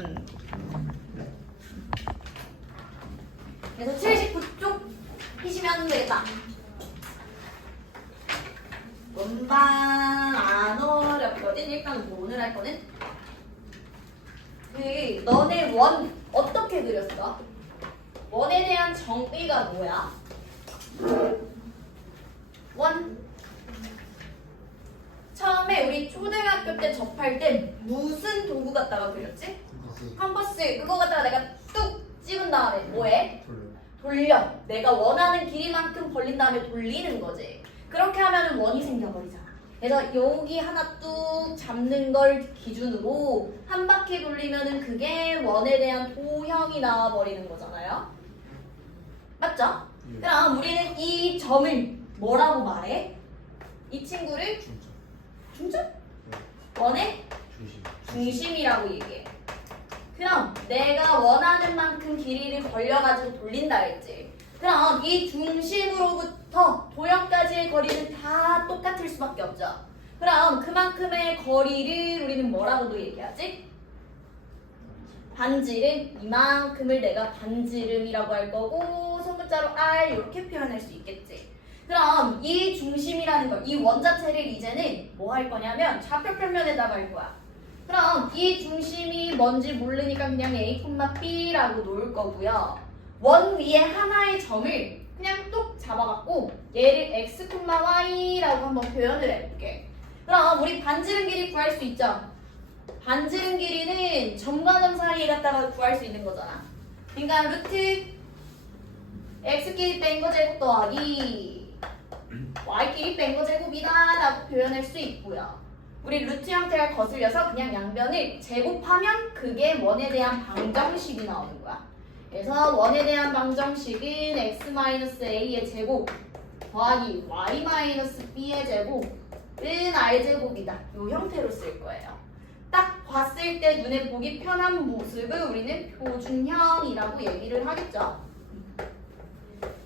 분. 그래서 79쪽 피시면 되겠다. 문방 안 어렵거든. 일단 뭐 오늘 할 거는 그 너네 원 어떻게 그렸어? 원에 대한 정의가 뭐야? 원 처음에 우리 초등학교 때 접할 때 무슨 도구 갖다가 그렸지? 컴퍼스 그거 갖다가 내가 뚝 찍은 다음에 뭐해? 돌려. 내가 원하는 길이만큼 벌린 다음에 돌리는 거지. 그렇게 하면 원이 생겨버리잖아. 그래서 여기 하나 뚝 잡는 걸 기준으로 한 바퀴 돌리면은 그게 원에 대한 도형이 나와버리는 거잖아요. 맞죠? 그럼 우리는 이 점을 뭐라고 말해? 이 친구를 중점? 원의 중심이라고 얘기해. 그럼 내가 원하는 만큼 길이를 벌려가지고 돌린다 했지. 그럼 이 중심으로부터 도형까지의 거리는 다 똑같을 수밖에 없죠. 그럼 그만큼의 거리를 우리는 뭐라고도 얘기하지? 반지름 이만큼을 내가 반지름이라고 할 거고 소문자로 R 이렇게 표현할 수 있겠지. 그럼 이 중심이라는 거, 이원 자체를 이제는 뭐 할 거냐면 좌표 평면에다가 할 거야. 그럼 이 중심이 뭔지 모르니까 그냥 A, B라고 놓을 거고요. 원 위에 하나의 점을 그냥 뚝 잡아갖고 얘를 X, Y라고 한번 표현을 해볼게. 그럼 우리 반지름 길이 구할 수 있죠? 반지름 길이는 점과 점 사이에 갖다가 구할 수 있는 거잖아. 그러니까 루트 x 길이 뺀거 제곱 더하기 y 길이 뺀거 제곱이다 라고 표현할 수 있고요. 우리 루트 형태를 거슬려서 그냥 양변을 제곱하면 그게 원에 대한 방정식이 나오는 거야. 그래서 원에 대한 방정식은 x-a의 제곱 더하기 y-b의 제곱은 r제곱이다. 이 형태로 쓸 거예요. 딱 봤을 때 눈에 보기 편한 모습을 우리는 표준형이라고 얘기를 하겠죠.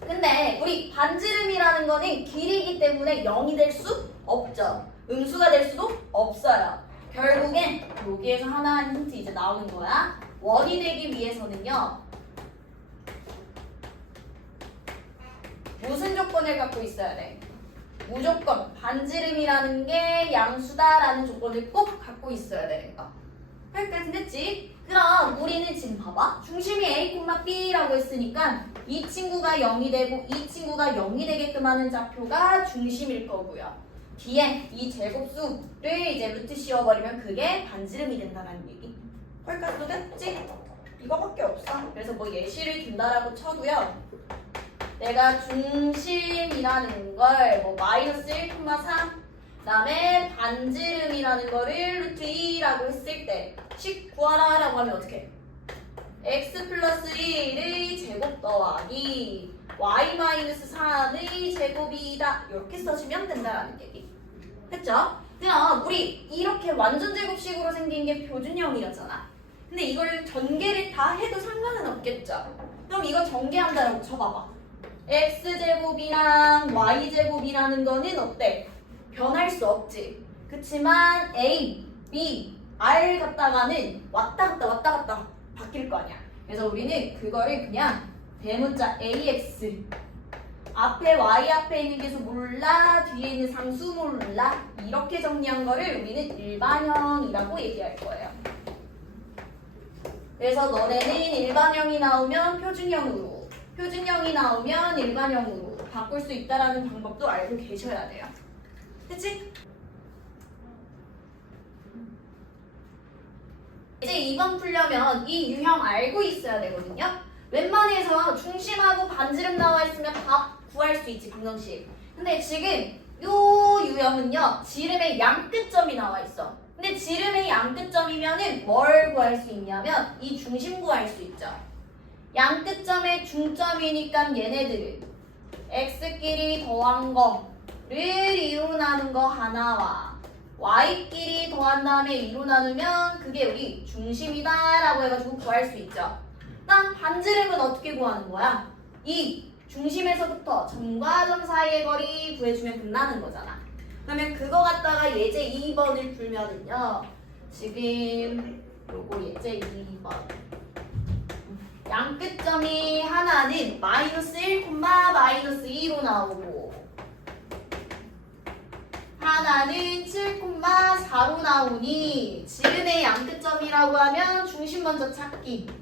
근데 우리 반지름이라는 거는 길이기 때문에 0이 될 수 없죠. 음수가 될 수도 없어요. 결국엔 여기에서 하나 힌트 이제 나오는 거야. 원이 되기 위해서는요. 무슨 조건을 갖고 있어야 돼? 무조건 반지름이라는 게 양수다라는 조건을 꼭 갖고 있어야 되는 거. 여기까지 됐지? 그럼 우리는 지금 봐봐. 중심이 A, B라고 했으니까 이 친구가 0이 되고 이 친구가 0이 되게끔 하는 좌표가 중심일 거고요. 뒤에 이 제곱수를 이제 루트 씌워버리면 그게 반지름이 된다는 얘기. 거기까지도 됐지? 이거밖에 없어. 그래서 뭐 예시를 둔다라고 쳐도요. 내가 중심이라는 걸 뭐 마이너스 1,3 그다음에 반지름이라는 거를 루트 2라고 했을 때식 구하라 라고 하면 어떻게 x 플러스 1의 제곱 더하기 y 마이너스 3의 제곱이다 이렇게 써주면 된다라는 얘기 됐죠? 그럼 우리 이렇게 완전 제곱식으로 생긴 게 표준형이었잖아 근데 이걸 전개를 다 해도 상관은 없겠죠 그럼 이거 전개한다라고 쳐봐봐 x제곱이랑 y제곱이라는 거는 어때? 변할 수 없지. 그치만 a, b, r 갔다가는 왔다 갔다 왔다 갔다 바뀔 거 아니야. 그래서 우리는 그거를 그냥 대문자 ax 앞에 y 앞에 있는 계수 몰라 뒤에 있는 상수 몰라 이렇게 정리한 거를 우리는 일반형이라고 얘기할 거예요. 그래서 너네는 일반형이 나오면 표준형으로 표준형이 나오면 일반형으로 바꿀 수 있다라는 방법도 알고 계셔야 돼요. 됐지? 이제 2번 풀려면 이 유형 알고 있어야 되거든요. 웬만해서 중심하고 반지름 나와 있으면 다 구할 수 있지 방정식. 근데 지금 요 유형은요 지름의 양끝점이 나와 있어. 근데 지름의 양끝점이면은 뭘 구할 수 있냐면 이 중심 구할 수 있죠. 양끝점의 중점이니까 얘네들을 x끼리 더한 거를 2로 나눈 거 하나와 y끼리 더한 다음에 2로 나누면 그게 우리 중심이다 라고 해가지고 구할 수 있죠. 난 반지름은 어떻게 구하는 거야? 이 중심에서부터 점과 점 사이의 거리 구해주면 끝나는 거잖아. 그러면 그거 갖다가 예제 2번을 풀면은요. 지금 요거 예제 2번. 양 끝점이 하나는 마이너스 1, 마이너스 2로 나오고 하나는 7, 4로 나오니 지름의 양 끝점이라고 하면 중심 먼저 찾기.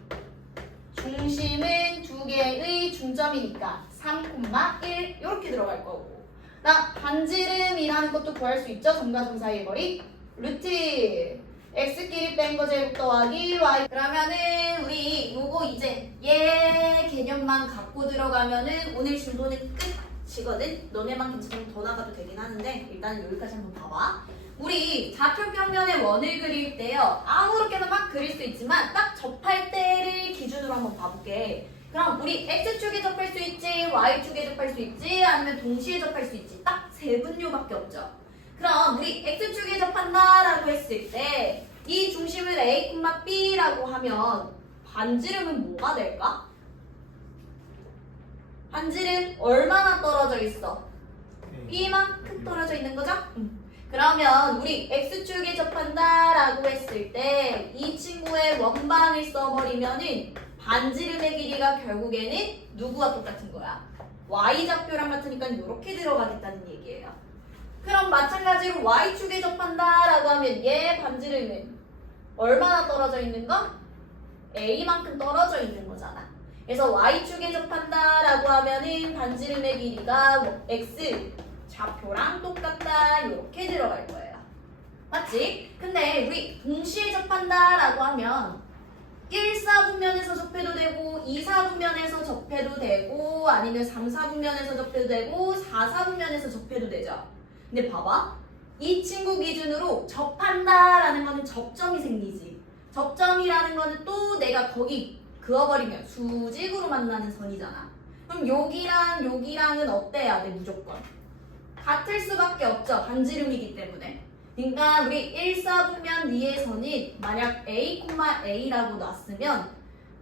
중심은 두 개의 중점이니까 3, 1 이렇게 들어갈 거고. 나 반지름이라는 것도 구할 수 있죠? 점과 점 사이의 거리. 루트 x끼리 뺀 거 제곱 더하기 y 그러면은 우리 요거 이제 얘 개념만 갖고 들어가면은 오늘 진도는 끝이거든 너네만 괜찮으면 더 나가도 되긴 하는데 일단은 여기까지 한번 봐봐 우리 좌표 평면의 원을 그릴 때요 아무렇게나 막 그릴 수 있지만 딱 접할 때를 기준으로 한번 봐볼게 그럼 우리 x축에 접할 수 있지 y축에 접할 수 있지 아니면 동시에 접할 수 있지 딱 세 분류밖에 없죠 그럼 우리 x축에 접한다라고 했을 때 이 중심을 a, b라고 하면 반지름은 뭐가 될까? 반지름 얼마나 떨어져 있어? b만큼 떨어져 있는 거죠? 음. 그러면 우리 x축에 접한다 라고 했을 때 이 친구의 원반을 써버리면은 반지름의 길이가 결국에는 누구와 똑같은 거야? y좌표랑 같으니까 이렇게 들어가겠다는 얘기예요. 그럼 마찬가지로 y축에 접한다 라고 하면 얘 반지름은 얼마나 떨어져 있는 거? a만큼 떨어져 있는 거잖아. 그래서 y축에 접한다 라고 하면은 반지름의 길이가 뭐 x 좌표랑 똑같다 이렇게 들어갈 거예요. 맞지? 근데 우리 동시에 접한다 라고 하면 1, 4분면에서 접해도 되고 2, 4분면에서 접해도 되고 아니면 3, 4분면에서 접해도 되고 4, 4분면에서 접해도 되죠. 근데 봐봐. 이 친구 기준으로 접한다 라는 거는 접점이 생기지. 접점이라는 거는 또 내가 거기 그어버리면 수직으로 만나는 선이잖아. 그럼 여기랑 여기랑은 어때야 돼 무조건? 같을 수밖에 없죠. 반지름이기 때문에. 그러니까 우리 1, 4분면 위에서는 만약 A, A라고 놨으면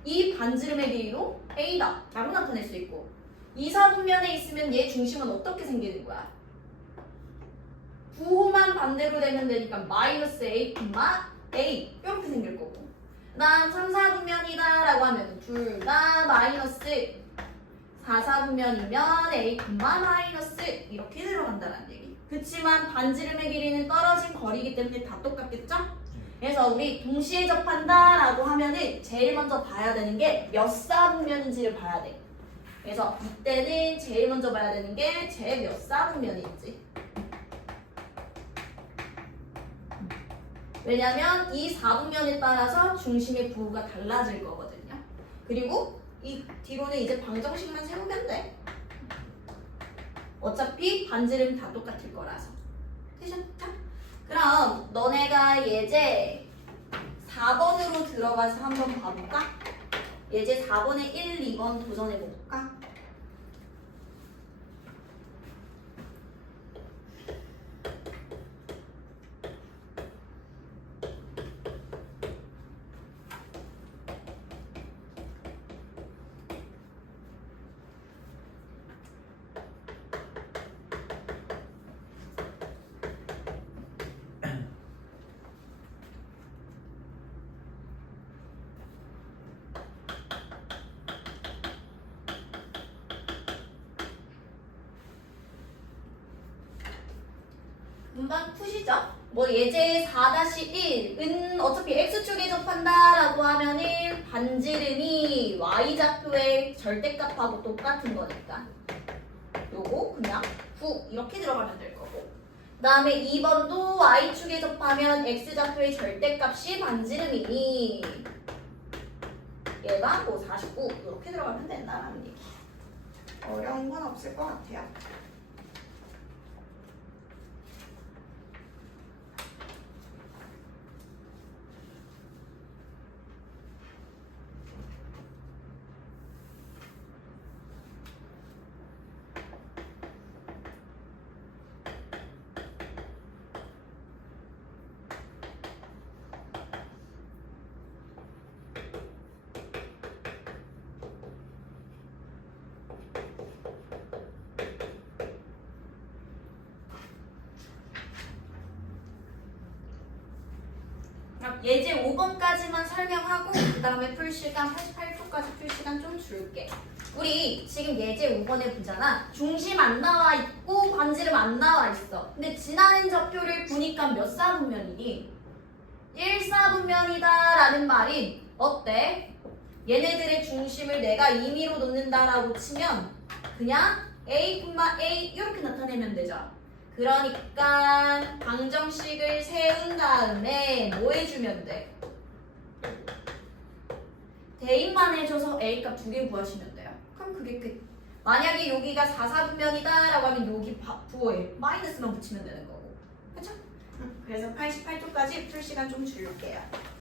이 반지름의 길이로 A다 라고 나타낼 수 있고 2, 4분면에 있으면 얘 중심은 어떻게 생기는 거야? 9호만 반대로 되면 되니까 마이너스 A, A 이렇게 생길 거고 그 다음 3, 4분면이다 라고 하면 둘 다 마이너스 4, 4분면이면 A, 마이너스 이렇게 들어간다는 얘기 그치만 반지름의 길이는 떨어진 거리이기 때문에 다 똑같겠죠? 그래서 우리 동시에 접한다 라고 하면은 제일 먼저 봐야 되는 게 몇 사분면인지를 봐야 돼 그래서 이때는 제일 먼저 봐야 되는 게 제 몇 사분면인지 왜냐면 이 4분면에 따라서 중심의 부호가 달라질 거거든요. 그리고 이 뒤로는 이제 방정식만 세우면 돼. 어차피 반지름 다 똑같을 거라서. 되셨죠? 그럼 너네가 예제 4번으로 들어가서 한번 봐볼까? 예제 4번에 1, 2번 도전해볼까? 금방 푸시죠? 뭐 예제 4-1 은 어차피 x축에 접한다라고 하면은 반지름이 y좌표의 절대값하고 똑같은 거니까. 요거 그냥 9 이렇게 들어가면 될 거고. 그 다음에 2번도 y축에 접하면 x좌표의 절대값이 반지름이니 얘가 뭐49 이렇게 들어가면 된다라는 얘기. 어려운 건 없을 것 같아요 예제 5번까지만 설명하고 그 다음에 풀 시간 88초까지 풀 시간 좀 줄게. 우리 지금 예제 5번에 보잖아. 중심 안 나와 있고 반지름 안 나와 있어. 근데 지나는 좌표를 보니까 몇 사분면이니? 1사분면이다 라는 말이 어때? 얘네들의 중심을 내가 임의로 놓는다라고 치면 그냥 A, A 이렇게 나타내면 되죠. 그러니까 방정식을 세운 다음에 뭐 해주면 돼? 대입만 해줘서 A 값 두 개 구하시면 돼요. 그럼 그게 끝. 만약에 여기가 4사분면이다 라고 하면 여기 바- 부호에 마이너스만 붙이면 되는 거고. 그쵸? 그래서 88초까지 풀 시간 좀 줄게요.